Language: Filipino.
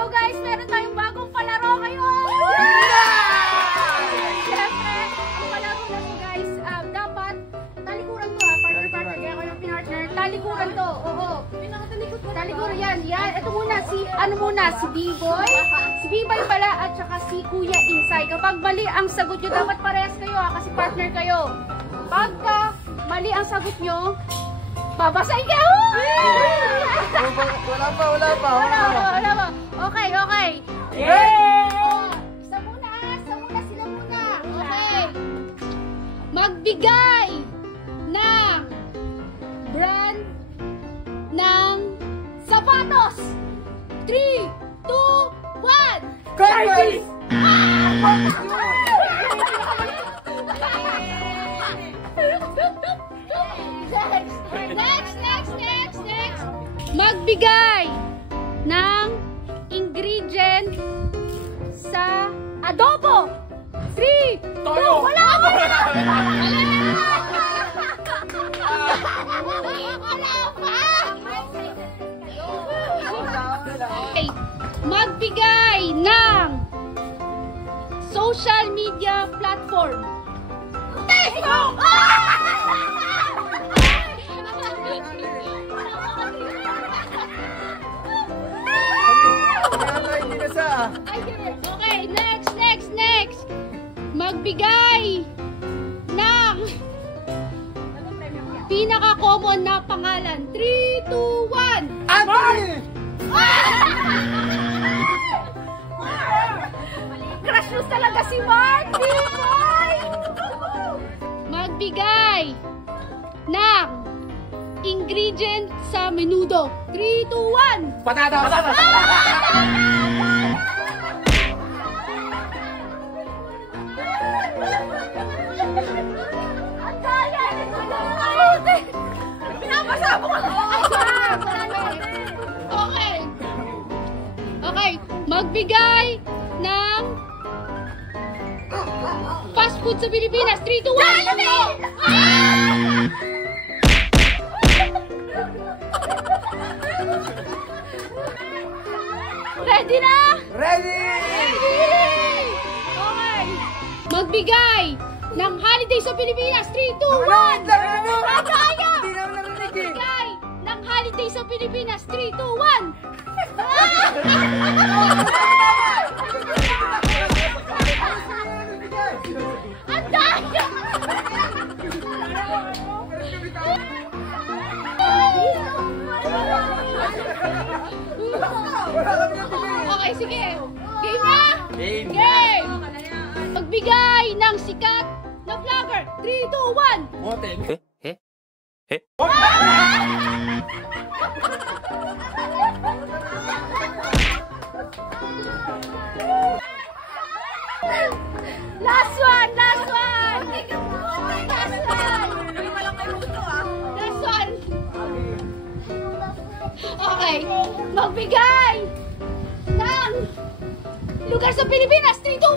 So guys, meron tayong bagong palaro ngayon! Siyempre, ang palaro na to guys, dapat talikuran to partner, kaya ko yung pinartner. Talikuran to, oo. Talikuran yan. Ito muna, si B-Boy. Si B-Boy pala at saka si Kuya Insay. Kapag mali ang sagot nyo, dapat parehas kayo kasi partner kayo. Pagka mali ang sagot nyo, babasahin kayo! Wala pa. Okay. Yeah! Isa muna sila muna. Okay. Magbigay ng brand ng sapatos. 3, 2, 1. Converse! Next. Magbigay ng ingredient sa adobo. 3, 2, wala pa! Okay. Magbigay ng social media platform. Facebook! Okay, next. Magbigay ng pinaka-common na pangalan. 3, 2, 1. Anthony! Crush nyo talaga si Mark! B-Boy! Magbigay ng ingredient sa menudo. 3, 2, 1. Patatas! Ang kaya nito na! Pinapasama ko! Okay. Magbigay ng fast food sa Pilipinas. 3, 2, 1. Ready na? Ready! Okay. Magbigay ng holiday sa Pilipinas. 3, 2, 1. Kaya! Magbigay ng holiday sa Pilipinas. 3, 2, 1. Ang daya! Okay, sige. Game na? Game! Magbigay ng sikat na vlogger. 3, 2, 1. Motel. Last one. Okay. Magbigay ng lugar sa Pilipinas. 3, 2, 1.